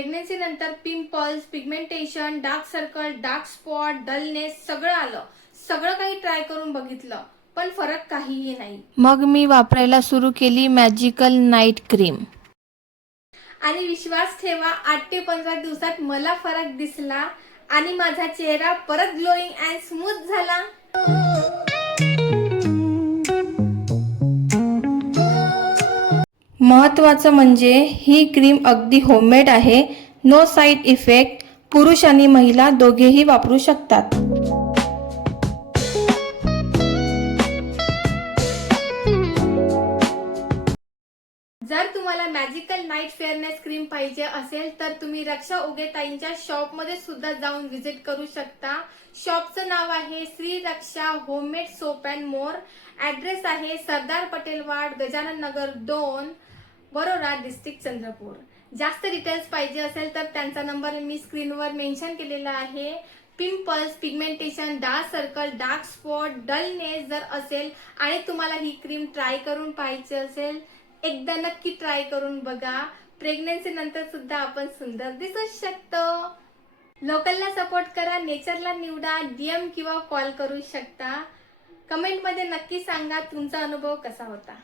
Pregnancy नंतर pimples, pigmentation, dark circle, dark spot, dullness सगळं आलं. सगळं काही ट्राय करून बघितलं पण फरक काहीही नाही. मग मी वापरायला सुरू केली मॅजिकल नाईट क्रीम. आणि विश्वास ठेवा 8 ते 15 दिवसात मला फरक दिसला आणि माझा चेहरा परत ग्लोईंग अँड स्मूथ झाला. महत्त्वाचं म्हणजे ही क्रीम अगदी होममेड आहे. No side effect. पुरुष आणि महिला दोघेही वापरू शकतात. जर तुम्हाला मॅजिकल नाईट फेअरनेस क्रीम पाहिजे असेल तर तुम्ही रक्षा उगेताईंच्या शॉपमध्ये सुद्धा जाऊन व्हिजिट करू शकता. शॉपचं नाव आहे Shri Raksha homemade soap and more. Address आहे सरदार पटेल वाड, गजानन नगर 2, वरोरा, डिस्ट्रिक्ट चंद्रपूर. जास्त डिटेल्स पाहिजे असेल तर त्यांचा नंबर मी स्क्रीनवर मेन्शन केलेला आहे. Pimples, pigmentation, dark circle, dark spot, dullness जर असेल आणि तुम्हाला ही क्रीम ट्राय करून पाहायची असेल एकदा नक्की ट्राय करून बघा. प्रेग्नन्सी नंतर सुद्धा आपण सुंदर दिसू शकतो. लोकलला सपोर्ट करा, नेचरला निवडा. DM किंवा कॉल करू शकता. कमेंटमध्ये नक्की सांगा तुमचा अनुभव कसा होता.